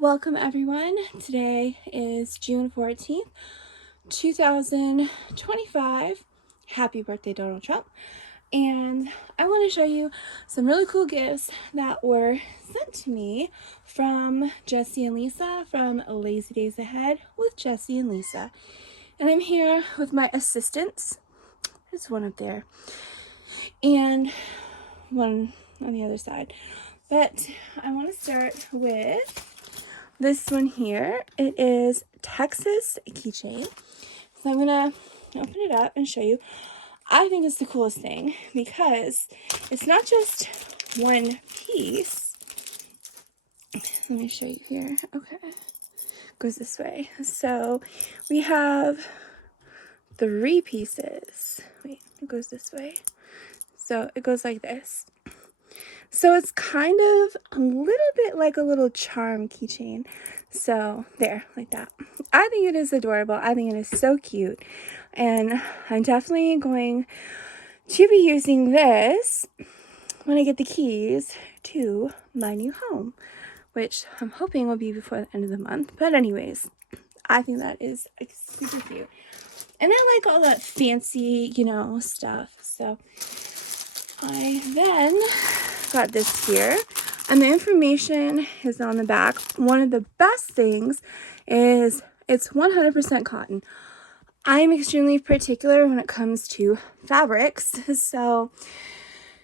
Welcome everyone. Today is June 14th, 2025. Happy birthday, Donald Trump. And I want to show you some really cool gifts that were sent to me from Jesse and Lisa from Lazy Days Ahead with Jesse and Lisa. And I'm here with my assistants. There's one up there and one on the other side. But I want to start with this one here. It is Texas keychain. So I'm gonna open it up and show you. I think it's the coolest thing because it's not just one piece. Let me show you here. Okay, goes this way. So we have 3 pieces. Wait, it goes this way. So it goes like this. So it's kind of a little bit like a little charm keychain. So there, like that. I think it is adorable. I think it is so cute. And I'm definitely going to be using this when I get the keys to my new home, which I'm hoping will be before the end of the month. But anyways, I think that is like super cute. And I like all that fancy, stuff. So I then got this here, and the information is on the back. One of the best things is it's 100% cotton. I'm extremely particular when it comes to fabrics, so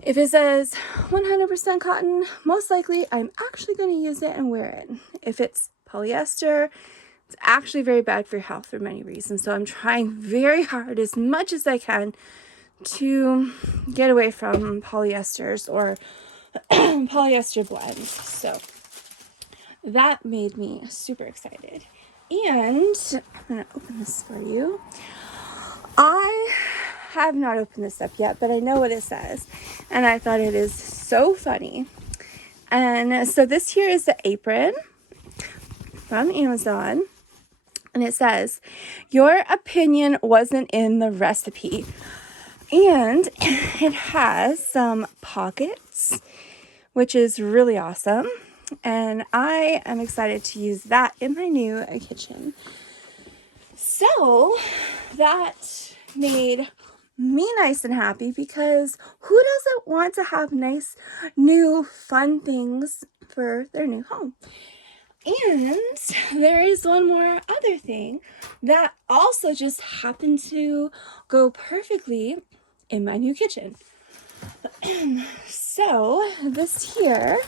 if it says 100% cotton, most likely I'm actually going to use it and wear it. If it's polyester, it's actually very bad for your health for many reasons, so I'm trying very hard as much as I can to get away from polyesters or polyester blends. So that made me super excited. And I'm gonna open this for you. I have not opened this up yet, but I know what it says, and I thought it is so funny. And so this here is the apron from Amazon, and it says, "Your opinion wasn't in the recipe." And it has some pockets, which is really awesome. And I am excited to use that in my new kitchen. So that made me nice and happy, because who doesn't want to have nice, new, fun things for their new home? And there is one more other thing that also just happened to go perfectly in my new kitchen. So this here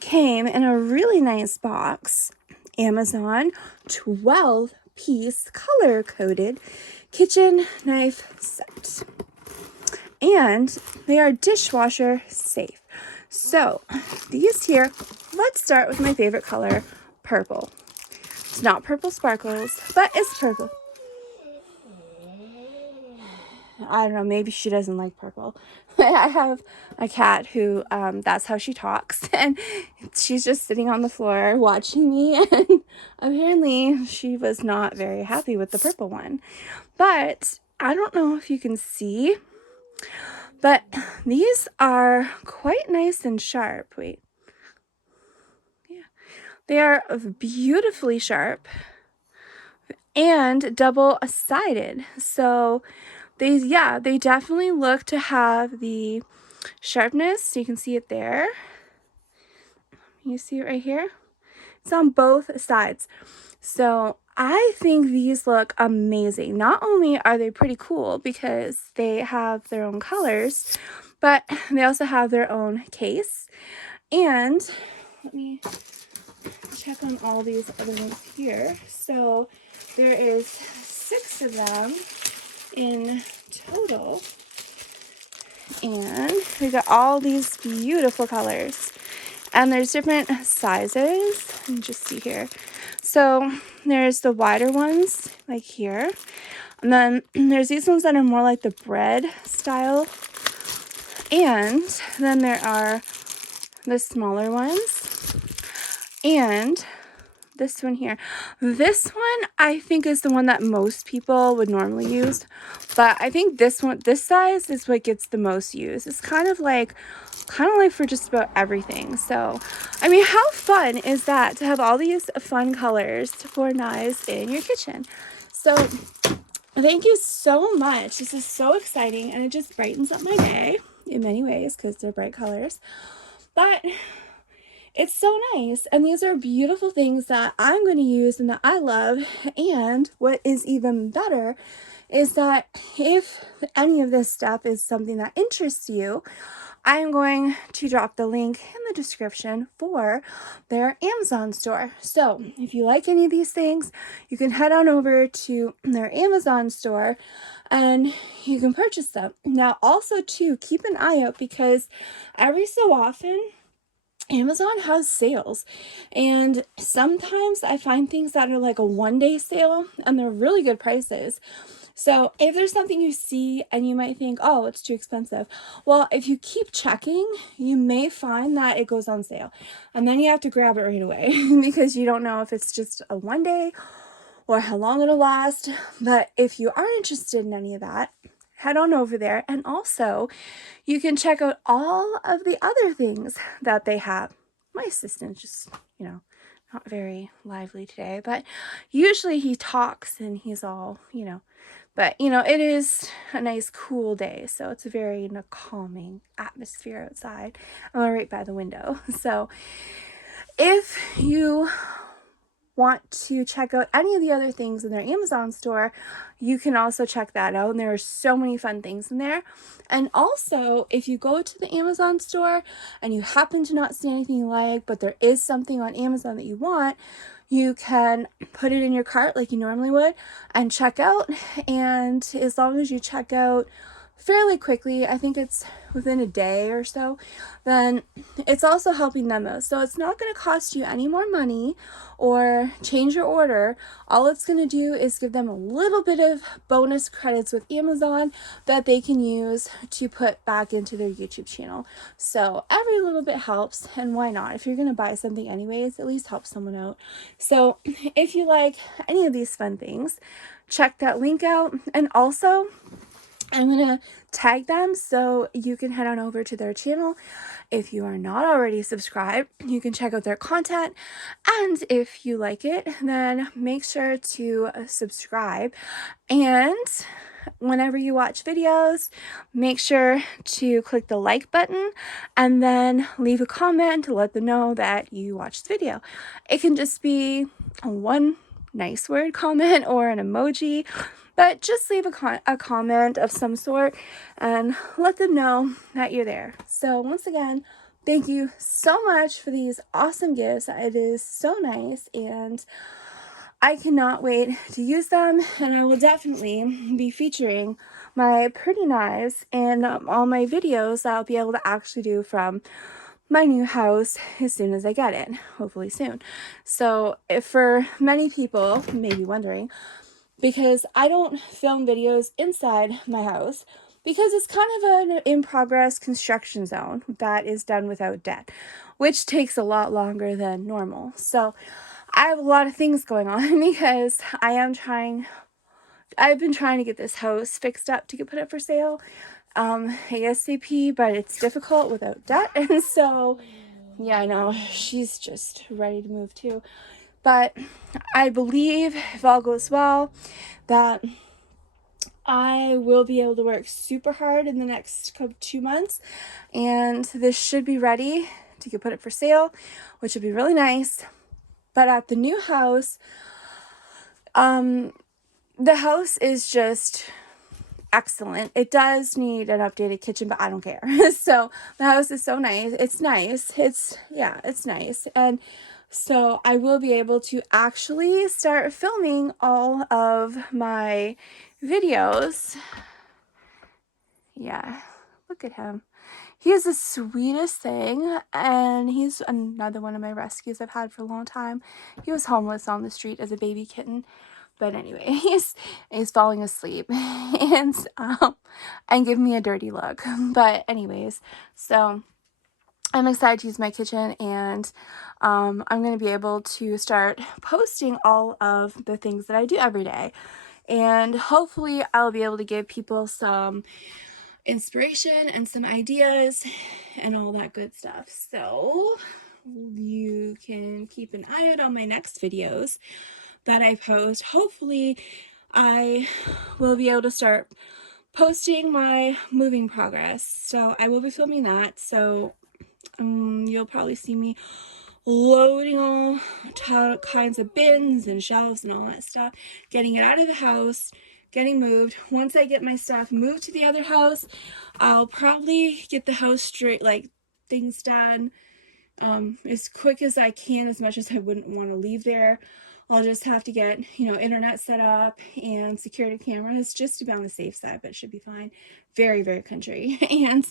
came in a really nice box, Amazon 12-piece color-coded kitchen knife set. And they are dishwasher safe. So these here, let's start with my favorite color, purple. It's not purple sparkles, but it's purple. I don't know, maybe she doesn't like purple. I have a cat who, that's how she talks, and she's just sitting on the floor watching me, and apparently she was not very happy with the purple one. But I don't know if you can see, but these are quite nice and sharp. Wait. Yeah. They are beautifully sharp and double-sided. So they definitely look to have the sharpness. You can see it there. You see it right here? It's on both sides. So I think these look amazing. Not only are they pretty cool because they have their own colors, but they also have their own case. And let me check on all these other ones here. So there is 6 of them in total, and we got all these beautiful colors, and there's different sizes. Let me just see here. So there's the wider ones like here, and then there's these ones that are more like the bread style, and then there are the smaller ones and this one here. This one I think is the one that most people would normally use, but I think this one, this size, is what gets the most use. It's kind of like for just about everything. So I mean, how fun is that to have all these fun colors for knives in your kitchen? So thank you so much. This is so exciting, and it just brightens up my day in many ways because they're bright colors. But it's so nice, and these are beautiful things that I'm going to use and that I love. And what is even better is that if any of this stuff is something that interests you, I am going to drop the link in the description for their Amazon store. So if you like any of these things, you can head on over to their Amazon store and you can purchase them. Now also too, keep an eye out, because every so often Amazon has sales, and sometimes I find things that are like a one-day sale and they're really good prices. So if there's something you see and you might think, oh, it's too expensive, well, if you keep checking, you may find that it goes on sale, and then you have to grab it right away because you don't know if it's just a one day or how long it'll last. But if you are interested in any of that, head on over there. And also, you can check out all of the other things that they have. My assistant's just, not very lively today, but usually he talks and he's all, but it is a nice cool day, so it's a very calming atmosphere outside. I'm right by the window. So if you want to check out any of the other things in their Amazon store, you can also check that out, and there are so many fun things in there. And also, if you go to the Amazon store and you happen to not see anything you like, but there is something on Amazon that you want, you can put it in your cart like you normally would and check out. And as long as you check out fairly quickly, I think it's within a day or so, then it's also helping them out. So it's not going to cost you any more money or change your order. All it's going to do is give them a little bit of bonus credits with Amazon that they can use to put back into their YouTube channel. So every little bit helps, and why not? If you're going to buy something anyways, at least help someone out. So if you like any of these fun things, check that link out. And also, I'm going to tag them so you can head on over to their channel. If you are not already subscribed, you can check out their content. And if you like it, then make sure to subscribe. And whenever you watch videos, make sure to click the like button and then leave a comment to let them know that you watched the video. It can just be one nice word comment or an emoji, but just leave a comment of some sort and let them know that you're there. So once again, thank you so much for these awesome gifts. It is so nice, and I cannot wait to use them, and I will definitely be featuring my pretty knives in all my videos that I'll be able to actually do from my new house as soon as I get it, hopefully soon. So if for many people may be wondering, because I don't film videos inside my house because it's kind of an in-progress construction zone that is done without debt, which takes a lot longer than normal. So I have a lot of things going on because I've been trying to get this house fixed up to get put up for sale ASAP, but it's difficult without debt. And so, yeah, I know, she's just ready to move too. But I believe, if all goes well, that I will be able to work super hard in the next 2 months, and this should be ready to get put up for sale, which would be really nice. But at the new house, the house is just excellent. It does need an updated kitchen, but I don't care. So the house is so nice. It's nice. It's nice. And so I will be able to actually start filming all of my videos. Yeah, look at him. He is the sweetest thing, and he's another one of my rescues I've had for a long time. He was homeless on the street as a baby kitten, but anyway, he's falling asleep and giving me a dirty look. But anyways, so I'm excited to use my kitchen, and I'm going to be able to start posting all of the things that I do every day. And hopefully I'll be able to give people some inspiration and some ideas and all that good stuff. So you can keep an eye out on my next videos that I post. Hopefully I will be able to start posting my moving progress. So I will be filming that. So you'll probably see me loading all kinds of bins and shelves and all that stuff, getting it out of the house, getting moved. Once I get my stuff moved to the other house, I'll probably get the house straight, like things done as quick as I can, as much as I wouldn't want to leave there. I'll just have to get, internet set up and security cameras just to be on the safe side, but it should be fine. Very, very country. And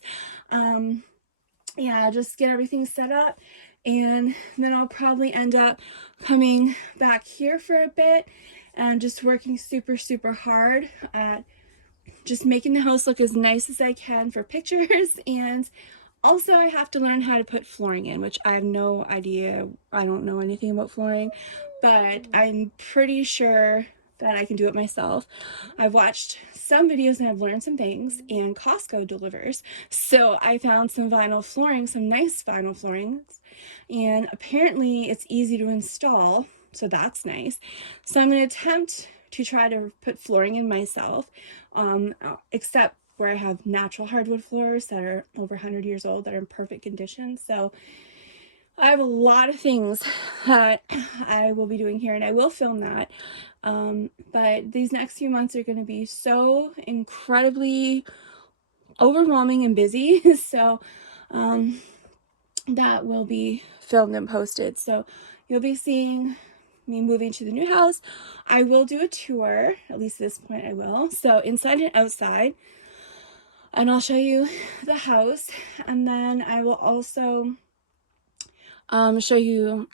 yeah, just get everything set up, and then I'll probably end up coming back here for a bit and just working super, super hard at just making the house look as nice as I can for pictures. And also I have to learn how to put flooring in, which I have no idea. I don't know anything about flooring, but I'm pretty sure that I can do it myself. I've watched some videos and I've learned some things, and Costco delivers. So I found some vinyl flooring, some nice vinyl floorings, and apparently it's easy to install, so that's nice. So I'm going to attempt to try to put flooring in myself, except where I have natural hardwood floors that are over 100 years old that are in perfect condition. So I have a lot of things that I will be doing here, and I will film that. But these next few months are going to be so incredibly overwhelming and busy. So that will be filmed and posted. So you'll be seeing me moving to the new house. I will do a tour, at least at this point I will. So inside and outside. And I'll show you the house. And then I will also show you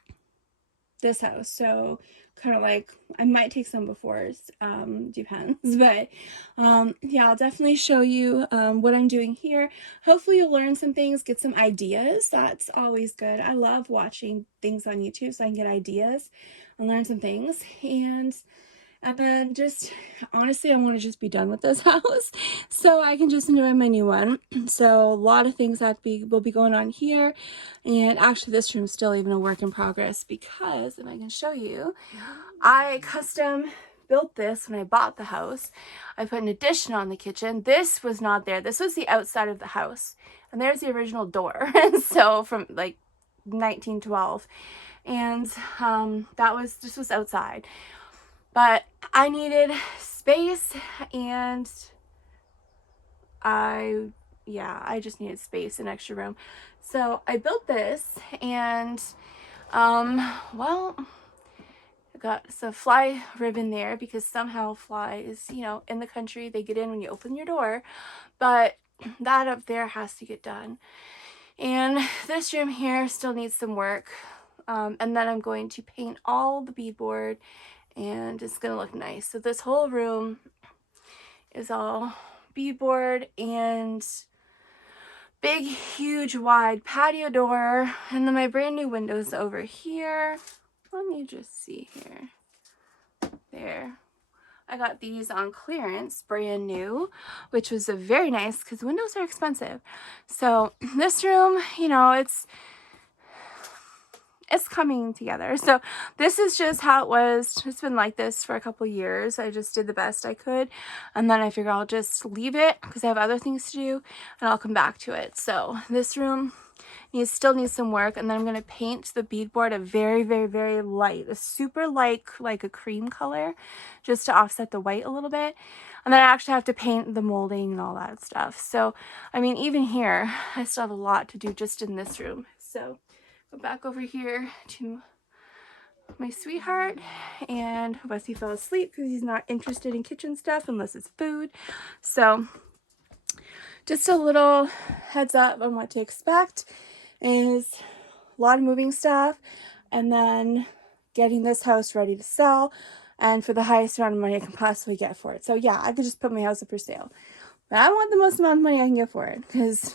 this house. So kind of like, I might take some befores, depends, but yeah, I'll definitely show you what I'm doing here. Hopefully you'll learn some things, get some ideas. That's always good. I love watching things on YouTube so I can get ideas and learn some things. And then just, honestly, I want to just be done with this house so I can just enjoy my new one. So a lot of things will be going on here. And actually this room's still even a work in progress, because if I can show you, I custom built this when I bought the house. I put an addition on the kitchen. This was not there. This was the outside of the house. And there's the original door. So from like 1912. And this was outside. But I needed space, and I just needed space, an extra room. So I built this, and well, I got some fly ribbon there because somehow flies, in the country, they get in when you open your door, but that up there has to get done. And this room here still needs some work. And then I'm going to paint all the beadboard, and it's gonna look nice. So this whole room is all beadboard and big, huge, wide patio door. And then my brand new windows over here. Let me just see here. There. I got these on clearance, brand new, which was very nice because windows are expensive. So this room, it's coming together. So this is just how it was. It's been like this for a couple years. I just did the best I could, and then I figure I'll just leave it because I have other things to do, and I'll come back to it. So this room still needs some work, and then I'm going to paint the beadboard a very, very, very light, a super light, like a cream color, just to offset the white a little bit. And then I actually have to paint the molding and all that stuff. So I mean, even here I still have a lot to do just in this room. So go back over here to my sweetheart, and Wesley fell asleep because he's not interested in kitchen stuff unless it's food. So just a little heads up on what to expect is a lot of moving stuff, and then getting this house ready to sell, and for the highest amount of money I can possibly get for it. So yeah, I could just put my house up for sale, but I want the most amount of money I can get for it because,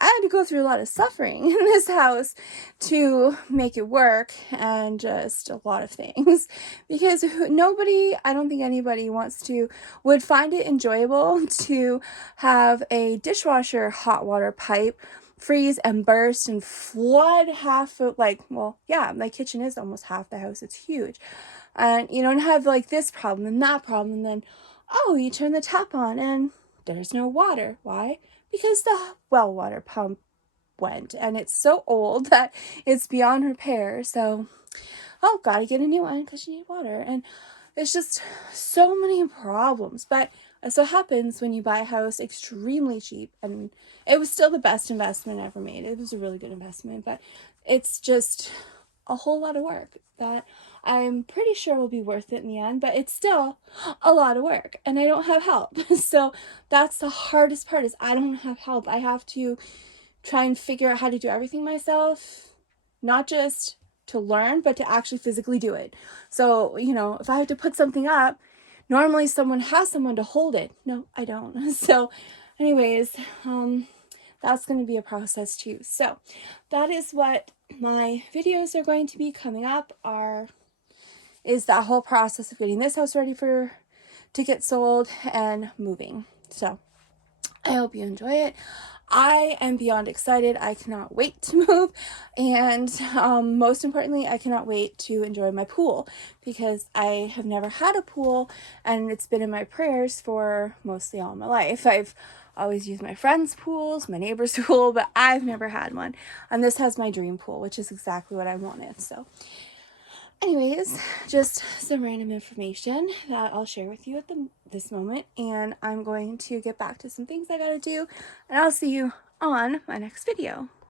I had to go through a lot of suffering in this house to make it work, and just a lot of things, because nobody, I don't think anybody would find it enjoyable to have a dishwasher hot water pipe freeze and burst and flood half of, like, well, yeah, my kitchen is almost half the house. It's huge. And you don't have like this problem and that problem, and then, oh, you turn the tap on and there's no water. Why? Because the well water pump went, and it's so old that it's beyond repair. So, oh, gotta get a new one because you need water. And it's just so many problems. But it so happens when you buy a house extremely cheap, and it was still the best investment I ever made. It was a really good investment, but it's just a whole lot of work that I'm pretty sure will be worth it in the end, but it's still a lot of work, and I don't have help. So that's the hardest part, is I don't have help. I have to try and figure out how to do everything myself, not just to learn, but to actually physically do it. So, if I have to put something up, normally someone has someone to hold it. No, I don't. So anyways, that's going to be a process too. So that is what my videos are going to be coming up, is that whole process of getting this house ready to get sold and moving. So I hope you enjoy it. I am beyond excited. I cannot wait to move, and most importantly, I cannot wait to enjoy my pool, because I have never had a pool, and it's been in my prayers for mostly all my life. I've always used my friends' pools, my neighbor's pool, but I've never had one, and this has my dream pool, which is exactly what I wanted. So anyways, just some random information that I'll share with you at this moment, and I'm going to get back to some things I gotta do, and I'll see you on my next video.